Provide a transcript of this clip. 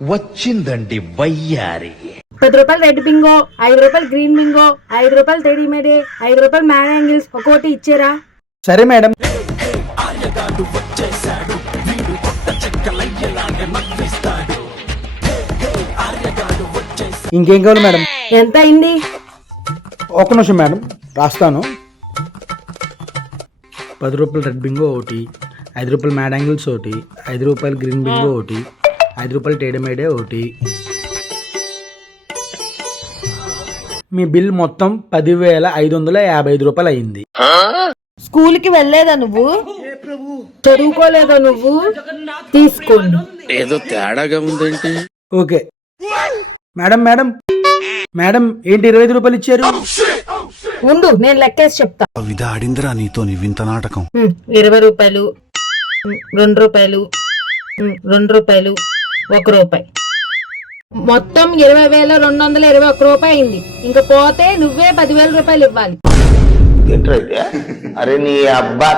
వచ్చిందండి వయ్యారి. 10 రూపాయలు రెడ్ బింగో, 5 రూపాయలు గ్రీన్ బింగో, 5 రూపాయలు టెడీమేడే, 5 రూపాయలు మ్యాన్ యాంగిల్స్ ఒక్కోటి ఇచ్చారా? సరే మేడం. ఇంకేం కావాలి మేడం? ఎంత అయింది? ఒక నిమిషం మేడం, రాస్తాను. 10 రూపాయలు రెడ్ బింగో ఒకటి, 5 రూపాయలు మ్యాడ్ యాంగిల్స్ ఒకటి, 5 రూపాయలు గ్రీన్ బింగో ఒకటి, 5 రూపాయలు టేడమేడే ఒకటి. మీ బిల్ మొత్తం 10,555 రూపాయలు అయింది. స్కూల్ కి వెళ్ళలేదా నువ్వు? చదువుకోలేదా నువ్వు? తీసుకోండి. ఏదో తేడాగా ఉందేంటి? Okay madam. మేడం మేడం ఏంటి 25 రూపాయలు ఇచ్చారు? ఉండు నేను లెక్కేసి చెప్తా. విధ ఆడిందిరా నీతో నీ వింత నాటకం. 20 రూపాయలు, 2 రూపాయలు, 2 రూపాయలు, 1 రూపాయి, మొత్తం 20,221 రూపాయి అయింది. ఇంక పోతే నువ్వే 10,000 రూపాయలు ఇవ్వాలి. అరే నీ అబ్బా